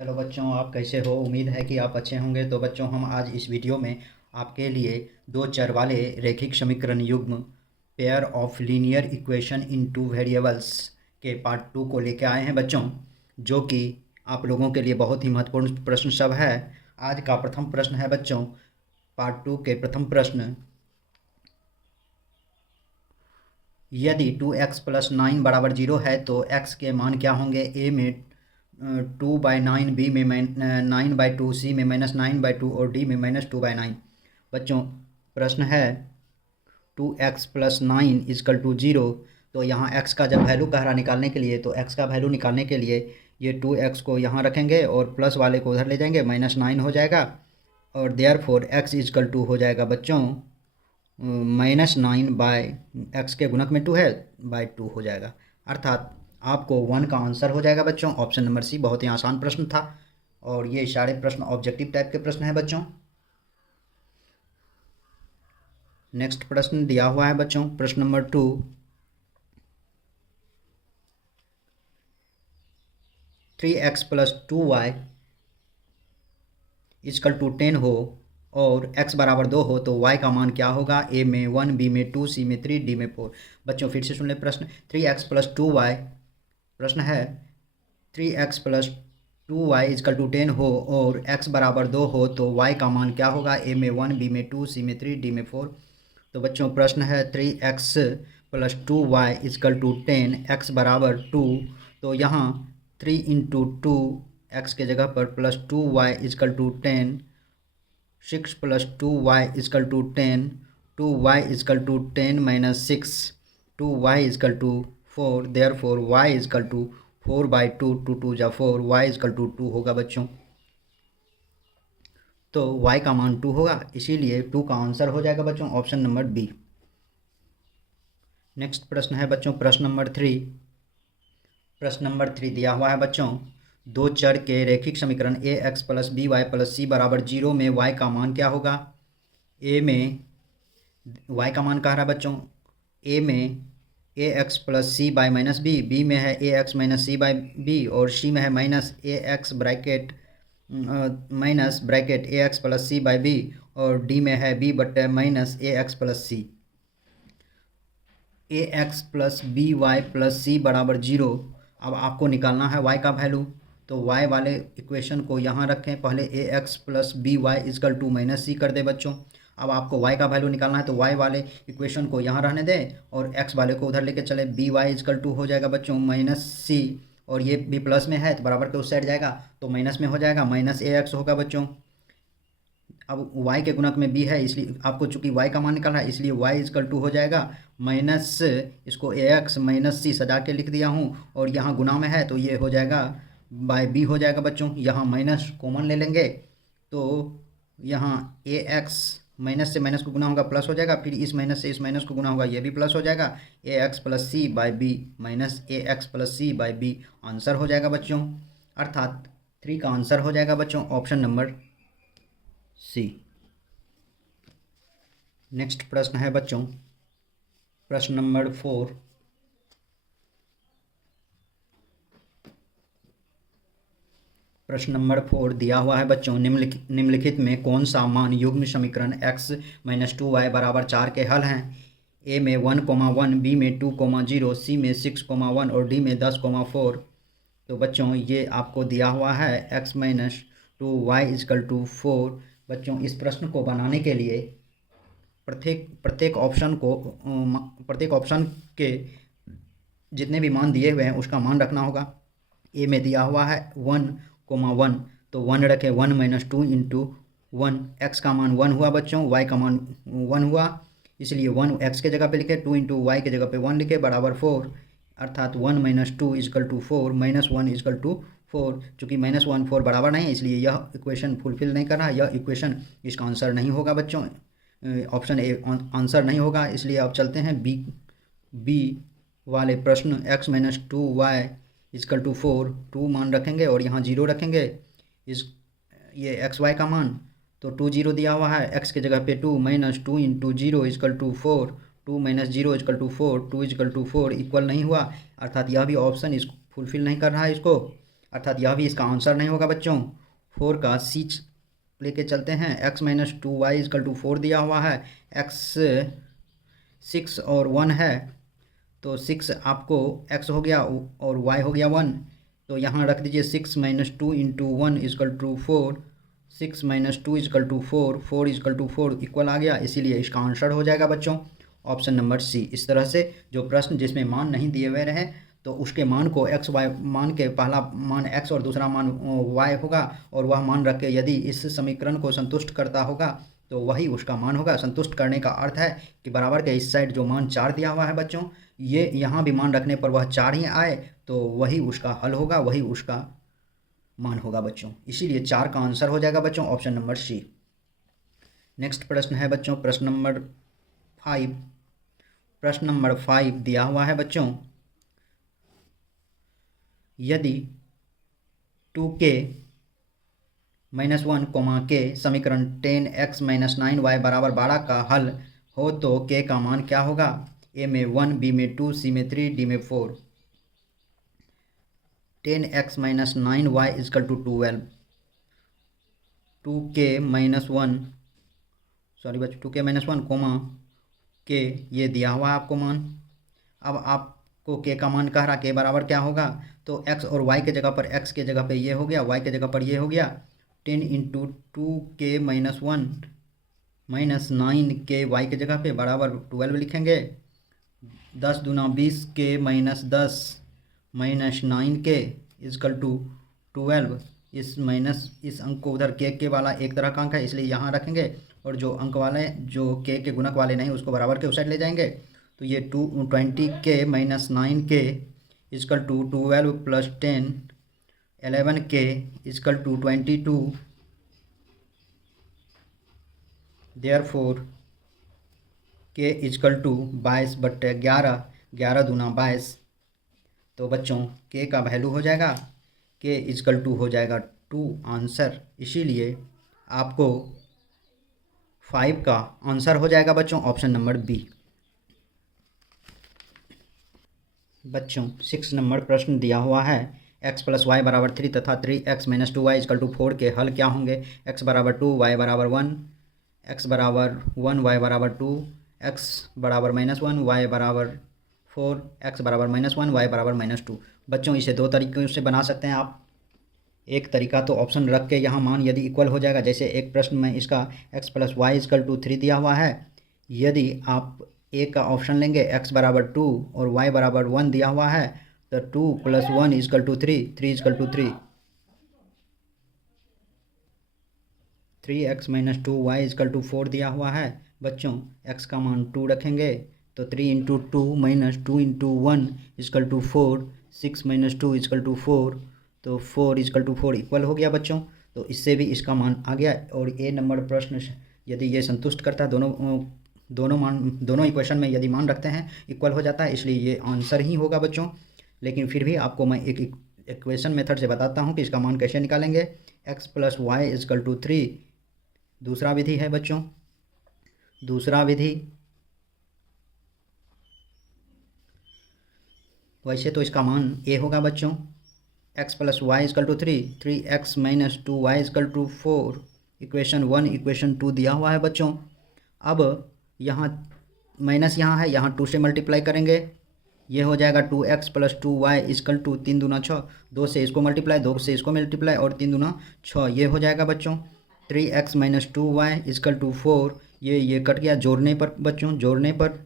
Hello बच्चों, आप कैसे हो? उम्मीद है कि आप अच्छे होंगे। तो बच्चों, हम आज इस वीडियो में आपके लिए दो चर वाले रैखिक समीकरण युग्म pair of linear equation in two variables के पार्ट 2 को लेकर आए हैं बच्चों, जो कि आप लोगों के लिए बहुत ही महत्वपूर्ण प्रश्न सब है। आज का प्रथम प्रश्न है बच्चों, पार्ट 2 के प्रथम प्रश्न, यदि 2x+9 बराबर 0 है तो x के मान क्या होंगे? ए में 2/9, बी में 9/2, सी में -9/2 और डी में -2/9। बच्चों, प्रश्न है 2x+9 = 0। तो यहाँ x का जब वैल्यू कह रहा निकालने के लिए, तो x का वैल्यू निकालने के लिए ये 2x को यहाँ रखेंगे और प्लस वाले को उधर ले जाएंगे, -9 हो जाएगा और देयरफॉर x हो जाएगा बच्चों -9/x के गुणक में 2 है /2 हो जाएगा। अर्थात आपको 1 का आंसर हो जाएगा बच्चों। ऑप्शन नंबर सी बहुत ही आसान प्रश्न था और ये सारे प्रश्न ऑब्जेक्टिव टाइप के प्रश्न हैं बच्चों। नेक्स्ट प्रश्न दिया हुआ है बच्चों, प्रश्न नंबर 2, 3x+2y = 10 हो और x बराबर 2 हो तो y का मान क्या होगा? ए में 1, बी में 2, सी में 3, डी में 4। बच्चों फिर से सुन ले प्रश्न, 3x+2y, प्रश्न है 3x+2y = 10 हो और x बराबर 2 हो तो y का मान क्या होगा? ए में 1, बी में 2, सी में 3, डी में 4। तो बच्चों प्रश्न है 3x+2y = 10, x बराबर 2, तो यहाँ 3 × 2 x के जगह पर +2y = 10, 6 + 2y = 10, 2y = 10 - 6, 2y = 4, therefore y = 4/2, 2 2 जा 4, y = 2 होगा बच्चों। तो y का मान 2 होगा, इसीलिए 2 का आंसर हो जाएगा बच्चों ऑप्शन नंबर बी। नेक्स्ट प्रश्न है बच्चों, प्रश्न नंबर 3। प्रश्न नंबर 3 दिया हुआ है बच्चों, दो चर के रैखिक समीकरण ax + by + c = 0 में y का मान क्या होगा? ए में y का मान कह रहा है बच्चों, ए में ax + c by -b, B में है ax - c by b और सी में है -ax bracket -ax + c by b और डी में है b बटे -ax + c। ax + by + c = 0। अब आपको निकालना है y का वैल्यू, तो y वाले इक्वेशन को यहाँ रखें। पहले ax + by = -c कर दे बच्चों। अब आपको y का वैल्यू निकालना है, तो y वाले इक्वेशन को यहाँ रहने दें और x वाले को उधर लेके चले। by = हो जाएगा बच्चों -c और ये भी प्लस में है तो बराबर के उस साइड जाएगा तो माइनस में हो जाएगा, -ax होगा बच्चों। अब y के गुणक में b है, इसलिए आपको चूंकि y का मान निकालना है, इसलिए y = हो जाएगा माइनस, इसको ax -c सजा के लिख दिया हूँ और यहाँ गुना में है तो ये हो जाएगा b हो जाएगा बच्चों। यहाँ माइनस कॉमन ले लेंगे तो यहाँ ax माइनस से माइनस को गुना होगा प्लस हो जाएगा, फिर इस माइनस से इस माइनस को गुना होगा, ये भी प्लस हो जाएगा। ax + c by b -ax + c by b answer हो जाएगा बच्चों। अर्थात 3 का आंसर हो जाएगा बच्चों ऑप्शन नंबर सी। नेक्स्ट प्रश्न है बच्चों, प्रश्न नंबर 4। प्रश्न नंबर 4 दिया हुआ है बच्चों, निम्नलिखित में कौन सा मान युग्म समीकरण x - 2y = 4 के हल हैं? ए में 1,1, बी में 2,0, सी में 6,1 और डी में 10,4। तो बच्चों ये आपको दिया हुआ है x - 2y = 4। बच्चों इस प्रश्न को बनाने के लिए प्रत्येक ऑप्शन के जितने भी मान दिए हुए हैं उसका मान रखना होगा। ए में दिया हुआ है 1,1, तो 1 रखें, 1 - 2 × 1, x का मान 1 हुआ बच्चों, y का मान 1 हुआ, इसलिए 1 x के जगह पे लिखे, 2 × y के जगह पे 1 लिखे बराबर 4। अर्थात 1 - 2 = 4, -1 = 4। चूँकि -1 4 बराबर नहीं है, इसलिए यह इक्वेशन फुलफिल नहीं कर रहा, यह इक्वेशन इसका आंसर नहीं होगा बच्चों। ऑप्शन ए आंसर नहीं होगा, इसलिए आप चलते हैं बी वाले प्रश्न, x - 2y = 4, 2 मान रखेंगे और यहाँ 0 रखेंगे, इस ये xy का मान, तो 2 0 दिया हुआ है, x के जगह पे 2 - 2 × 0 = 4, 2 - 0 = 4, 2 = 4 इक्वल नहीं हुआ, अर्थात यह भी ऑप्शन इसको फुलफिल नहीं कर रहा है इसको। अर्थात यह भी इसका आंसर नहीं होगा बच्चों। 4 का सी लेके चलते हैं। x minus 2y equal to 4 दिया हुआ है, x 6 और 1 है, तो 6 आपको x हो गया और y हो गया 1, तो यहाँ रख दीजिए 6 minus 2 into 1 is equal to 4, 6 minus 2 is equal to 4, 4 is equal to 4 equal आ गया, इसीलिए इसका आंसर हो जाएगा बच्चों ऑप्शन नंबर सी। इस तरह से जो प्रश्न जिसमें मान नहीं दिए हुए रहे तो उसके मान को एक्स वाई मान के पहला मान x और दूसरा मान y होगा, और वह मान रख के यदि इस समीकरण को संतुष्ट करता होगा तो वही उसका मान होगा। संतुष्ट करने का अर्थ है कि बराबर के इस साइड जो मान 4 दिया हुआ है बच्चों, ये यहाँ भी मान रखने पर वह 4 ही आए तो वही उसका हल होगा, वही उसका मान होगा बच्चों। इसीलिए 4 का आंसर हो जाएगा बच्चों ऑप्शन नंबर सी। नेक्स्ट प्रश्न है बच्चों प्रश्न नंबर 5। प्रश्न नंबर 5 दिया हुआ है बच्चों, यदि 2k माइनस 1 के समीकरण 10x माइनस 9y बराबर 12 का हल हो तो k का मान क्या होगा? ए में 1, बी में 2, सी में 3, डी में 4। 10x minus 9y equal to 12, 2k minus 1 sorry बच्चों 2k माइनस 1 के ये दिया हुआ है आपको मान। अब आपको के का मान कह रहा के बराबर क्या होगा, तो x और y के जगह पर x के जगह पे ये हो गया, y के जगह पर ये हो गया। 10 into 2k minus 1 minus 9k y के जगह पे बराबर 12 लिखेंगे। 10 दूना 20 k minus 10 minus 9k equal to 12। इस माइनस इस अंक को उधर के वाला एक तरह का अंक है इसलिए यहाँ रखेंगे, और जो अंक वाले जो के गुणक वाले नहीं उसको बराबर के उस साइड ले जाएंगे। तो ये 20k minus 9k equal to 12 plus 10 11k equal to 22। Therefore k equal to 22/11, 11 दूना 22। तो बच्चों k का वैल्यू हो जाएगा k इजकल टू हो जाएगा 2 आंसर, इसीलिए आपको 5 का आंसर हो जाएगा बच्चों ऑप्शन नंबर बी। बच्चों 6 नंबर प्रश्न दिया हुआ है, x प्लस वाई बराबर 3 तथा 3x minus 2y equal to 4 के हल क्या होंगे? x बराबर 2, y बराबर 1, x बराबर 1, y बराबर 2, x बराबर माइनस 1, y बराबर 4, x बराबर माइनस 1, y बराबर माइनस 2। बच्चों इसे दो तरीक़ों से बना सकते हैं आप। एक तरीका तो ऑप्शन रख के यहाँ मान यदि इक्वल हो जाएगा, जैसे एक प्रश्न में इसका x plus y equal to 3 दिया हुआ है, यदि आप ए का ऑप्शन लेंगे x बराबर 2 और y बराबर 1 दिया हुआ है तो 2 plus 1 is equal to 3, 3 equal to 3, 3x minus 2y equal to 4 दिया हुआ है। बच्चों x का मान 2 रखेंगे तो 3 into 2 minus 2 into 1 is equal to 4, 6 minus 2 is equal to 4, तो 4 इजकल टू 4 इक्वल हो गया बच्चों। तो इससे भी इसका मान आ गया, और ए नंबर प्रश्न यदि ये संतुष्ट करता है दोनों इक्वेशन में यदि मान रखते हैं इक्वल हो जाता है, इसलिए ये आंसर ही होगा बच्चों। लेकिन फिर भी आपको मैं एक इक्वेशन मेथड से बताता हूँ कि इसका मान कैसे निकालेंगे। x plus y equal to 3 दूसरा विधि है बच्चों। दूसरा विधि वैसे तो इसका मान a होगा बच्चों। x plus y equal to 3, 3x minus 2y equal to 4, equation 1 equation 2 दिया हुआ है बच्चों। अब यहाँ माइनस यहाँ है, यहाँ 2 से मल्टीप्लाई करेंगे, ये हो जाएगा 2x plus 2y equal to 3 दूना 6, 2 से इसको मल्टीप्लाई, 2 से इसको मल्टीप्लाई और 3 दूना 6, ये हो जाएगा बच्चों 3x minus 2y equal to 4। ये कट गया, जोड़ने पर बच्चों जोड़ने पर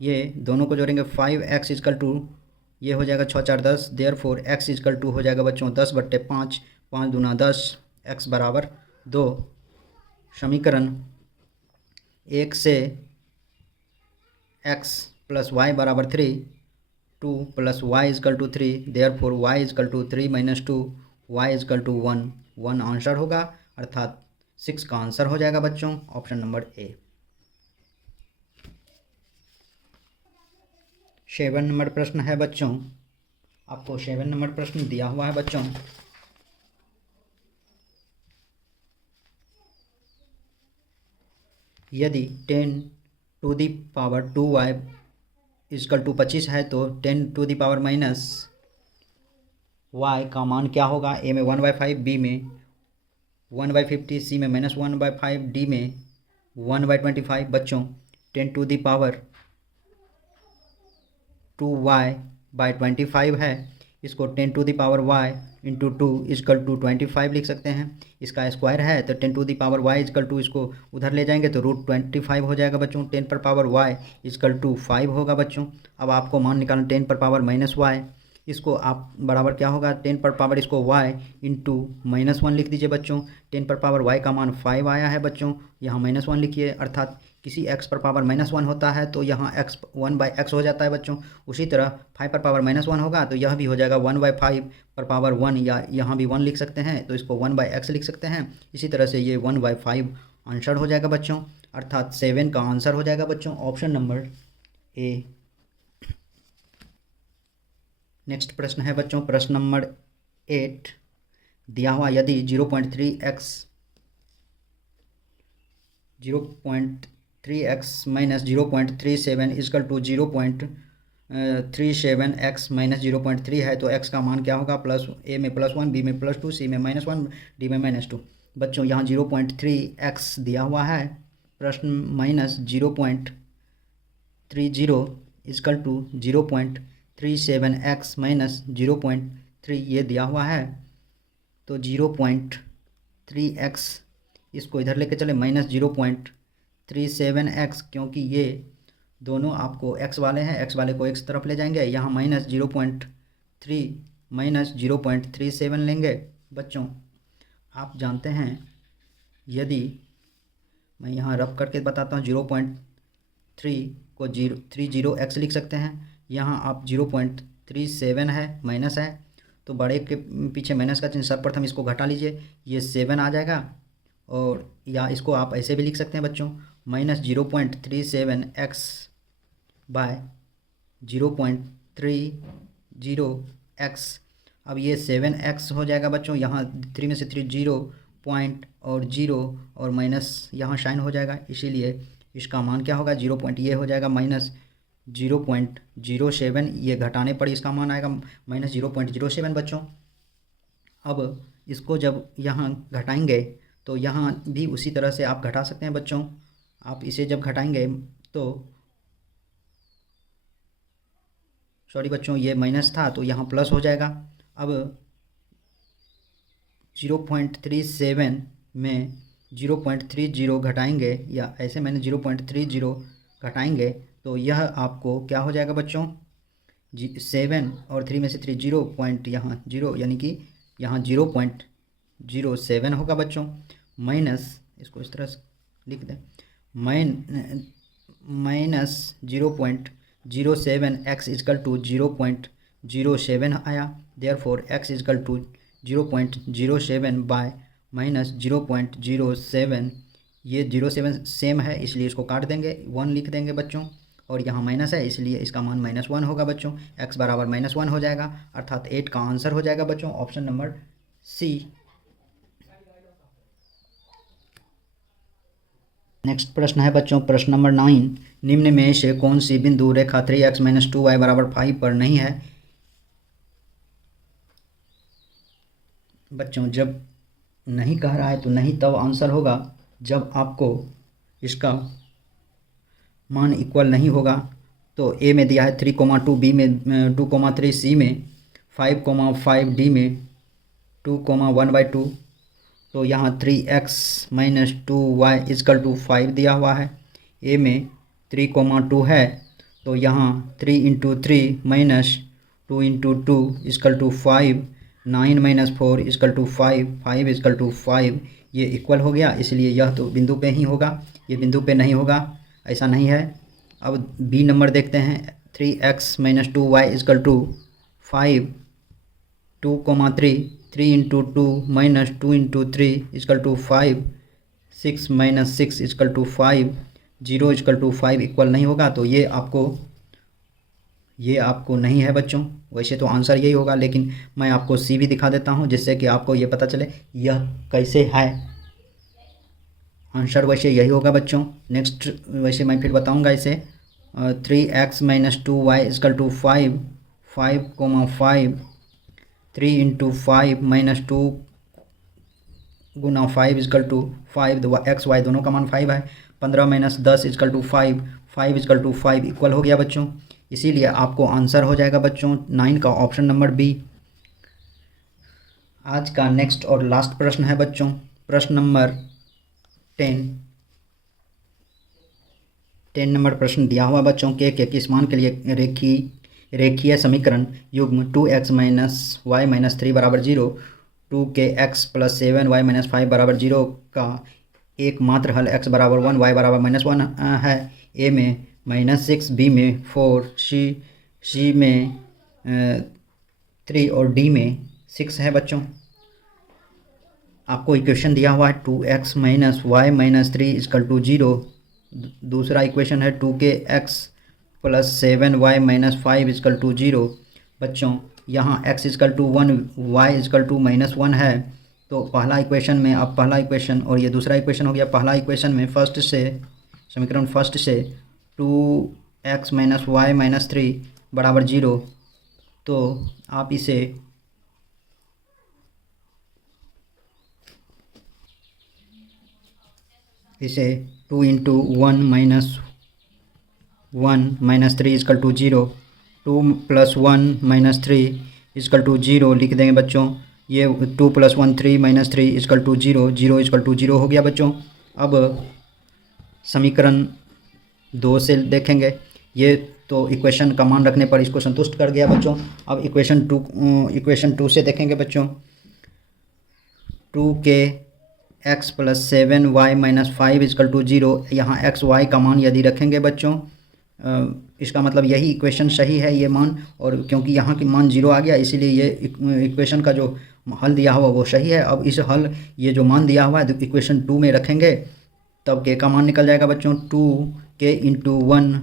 ये दोनों को जोड़ेंगे 5x इजकल टू ये हो जाएगा 6 4 10, देयरफॉर x इजकल टू हो जाएगा बच्चों 10/5, 5 दूना 10, x बराबर 2। समीकरण 1 से x प्लस वाई बराबर 3, 2 plus y equal to 3, therefore y equal to 3 minus 2, y equal to 1, 1 answer होगा, अर्थात 6 का आंसर हो जाएगा बच्चों ऑप्शन नंबर ए। 7 नंबर प्रश्न है बच्चों, आपको 7 नंबर प्रश्न दिया हुआ है बच्चों। यदि 10 to the power 2y equal to 25 है तो 10 to the power minus y का मान क्या होगा, a में 1/5, b में 1/50, c में -1/5, d में 1/25 बच्चों 10⁻²y/25 है। इसको 10⁻y इंटू 2 इजकल टू 25 लिख सकते हैं। इसका स्क्वायर है तो 10⁻y इजकल टू इसको उधर ले जाएंगे तो √25 हो जाएगा बच्चों। 10⁻y इजकल टू 5 होगा बच्चों। अब आपको मान निकालना 10⁻⁻y, इसको आप बराबर क्या होगा, 10 इसको y इंटू -1 लिख दीजिए बच्चों। 10 का मान 5 आया है बच्चों, यहाँ -1 लिखिए, अर्थात किसी x पर पावर -1 होता है तो यहाँ x 1/x हो जाता है बच्चों। उसी तरह 5 पर पावर -1 होगा तो यह भी हो जाएगा 1/5 पर पावर 1, या यहाँ भी 1 लिख सकते हैं तो इसको 1/x लिख सकते हैं। इसी तरह से ये 1/5 आंसर हो जाएगा बच्चों, अर्थात 7 का आंसर हो जाएगा बच्चों, ऑप्शन नंबर ए। नेक्स्ट प्रश्न है बच्चों, प्रश्न नंबर 8 दिया हुआ यदि 0.3x minus 0.37 is equal to 0.37x minus 0.3 है तो x का मान क्या होगा, प्लस a में +1, b में +2, c में -1, d में -2। बच्चों यहाँ 0.3x दिया हुआ है, प्रश्न minus 0.30 is equal to 0.37x minus 0.3 ये दिया हुआ है। तो 0.3x इसको इधर लेके चले माइनस 0.37x, क्योंकि ये दोनों आपको x वाले हैं, x वाले को x तरफ ले जाएंगे। यहाँ -0.3 माइनस 0.37 लेंगे बच्चों। आप जानते हैं यदि मैं यहाँ रफ करके बताता हूँ, 0.3 को 30x लिख सकते हैं। यहाँ आप 0.37 है, माइनस है तो बड़े के पीछे माइनस का चिन्ह, सर्वप्रथम इसको घटा लीजिए, ये 7 आ जाएगा। और या इसको आप ऐसे भी लिख सकते हैं बच्चों, -0.37x बाय 0.30x। अब ये 7x हो जाएगा बच्चों। यहाँ 3 में से 3 0 पॉइंट और 0 और माइनस यहाँ शाइन हो जाएगा, इसीलिए इसका मान क्या होगा, 0 पॉइंट ये हो जाएगा -0.07। ये घटाने पर इसका मान आएगा -0.07 बच्चों। अब इसको जब यहाँ घटाएंगे तो यहाँ भी उसी तरह से आप घटा सकते हैं बच्चों। आप इसे जब घटाएंगे तो सॉरी बच्चों, ये माइनस था तो यहाँ प्लस हो जाएगा। अब 0.37 में 0.30 घटाएंगे, या ऐसे मैंने 0.30 घटाएंगे तो यह आपको क्या हो जाएगा बच्चों, 7 और 3 में से 3 0 पॉइंट यहाँ 0, यानी कि यहाँ 0.07 होगा बच्चों। माइनस इसको इस तरह से लिख दें, माइनस 0.07x इजकल टू 0.07 आया। Therefore x equal to 0.07 by -0.07। ये 0.7 सेम है इसलिए इसको काट देंगे, 1 लिख देंगे बच्चों। और यहाँ माइनस है इसलिए इसका मान -1 होगा बच्चों। x बराबर -1 हो जाएगा, अर्थात 8 का आंसर हो जाएगा बच्चों, ऑप्शन नंबर सी। नेक्स्ट प्रश्न है बच्चों, प्रश्न नंबर 9, निम्न में से कौन सी बिंदु रेखा 3x - 2y = 5 पर नहीं है। बच्चों जब नहीं कह रहा है तो नहीं तब आंसर होगा जब आपको इसका मान इक्वल नहीं होगा। तो a में दिया है 3,2, b में 2,3, c में 5,5, d में 2,1/2। तो यहाँ 3x - 2y = 5 दिया हुआ है। a में 3,2 है तो यहाँ 3 × 3 - 2 × 2 = 5, 9 - 4 = 5, 5 = 5। ये इक्वल हो गया, इसलिए यह तो बिंदु पे ही होगा, ये बिंदु पे नहीं होगा, ऐसा नहीं है। अब बी नंबर देखते हैं, 3x - 2y = 5, 2,3, 3 × 2 - 2 × 3 = 5, 6 - 6 = 5, 0 = 5 इक्वल नहीं होगा। तो ये आपको नहीं है बच्चों। वैसे तो आंसर यही होगा, लेकिन मैं आपको सी भी दिखा देता हूँ जिससे कि आपको ये पता चले यह कैसे है। आंसर वैसे यही होगा बच्चों। नेक्स्ट वैसे मैं फिर बताऊँगा इसे। 3x - 2y = 5, 5,5 3 इंटू 5 माइनस 2 गुना 5 इजकल टू 5, एक्स वाई दोनों का मान 5 है। 15 minus 10 equal to 5, 5 equal to 5 equal हो गया बच्चों। इसीलिए आपको आंसर हो जाएगा बच्चों 9 का ऑप्शन नंबर बी। आज का नेक्स्ट और लास्ट प्रश्न है बच्चों, प्रश्न नंबर 10 नंबर प्रश्न दिया हुआ बच्चों के किस मान के लिए रेखीय समीकरण युग्म 2x माइनस वाई माइनस 3 बराबर 0, 2kx प्लस 7y माइनस 5 बराबर 0 का एकमात्र हल x बराबर 1 y बराबर -1 है। ए में -6, बी में 4, सी में 3 और डी में 6 है बच्चों। आपको इक्वेशन दिया हुआ है 2x minus y minus 3 equal to 0। दूसरा इक्वेशन है 2kx plus 7y minus 5 equal to 0। बच्चों यहाँ x equal to 1, y equal to -1 है। तो पहला इक्वेशन में अब पहला इक्वेशन और ये दूसरा इक्वेशन हो गया। पहला इक्वेशन में समीकरण फर्स्ट से 2x माइनस वाई माइनस 3 बराबर 0, तो आप इसे 2 into 1 minus 1 minus 3 equal to 0, 2 plus 1 minus 3 equal to 0 लिख देंगे बच्चों। ये 2 plus 1 3 minus 3 equal to 0, 0 equal to 0 हो गया बच्चों। अब समीकरण 2 से देखेंगे, ये तो इक्वेशन का मान रखने पर इसको संतुष्ट कर गया बच्चों। अब इक्वेशन 2 से देखेंगे बच्चों, 2kx plus 7y minus 5 equal to 0। यहाँ एक्स वाई का मान यदि रखेंगे बच्चों, इसका मतलब यही इक्वेशन सही है ये मान, और क्योंकि यहाँ की मान 0 आ गया इसीलिए ये इक्वेशन का जो हल दिया हुआ वो सही है। अब इस ये जो मान दिया हुआ है इक्वेशन 2 में रखेंगे तब के का मान निकल जाएगा बच्चों। 2k into 1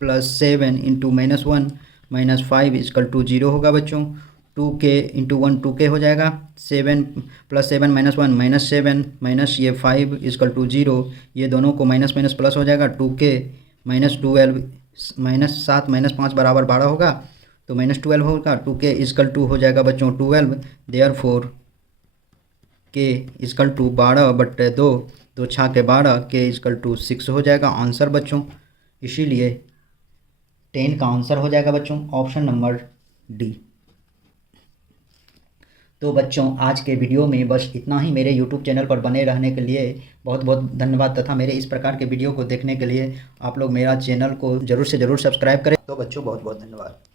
plus 7 into -1 minus 5 equal to 0 होगा बच्चों। 2k इंटू 1 2k हो जाएगा, 7 प्लस 7 माइनस 1 माइनस 7 माइनस ये 5 इजकल टू 0, ये दोनों को माइनस माइनस प्लस हो जाएगा। 2k माइनस 12 माइनस 7 माइनस 5 बराबर 12 होगा, तो -12 होगा। 2k इजकल टू हो जाएगा बच्चों 12, देयरफॉर k इजकल टू 12/2, 2 छा के 12, k इजकल टू 6 हो जाएगा आंसर बच्चों। इसीलिए 10 का आंसर हो जाएगा बच्चों ऑप्शन नंबर डी। तो बच्चों आज के वीडियो में बस इतना ही। मेरे YouTube चैनल पर बने रहने के लिए बहुत बहुत धन्यवाद, तथा मेरे इस प्रकार के वीडियो को देखने के लिए आप लोग मेरा चैनल को ज़रूर से ज़रूर सब्सक्राइब करें। तो बच्चों बहुत बहुत धन्यवाद।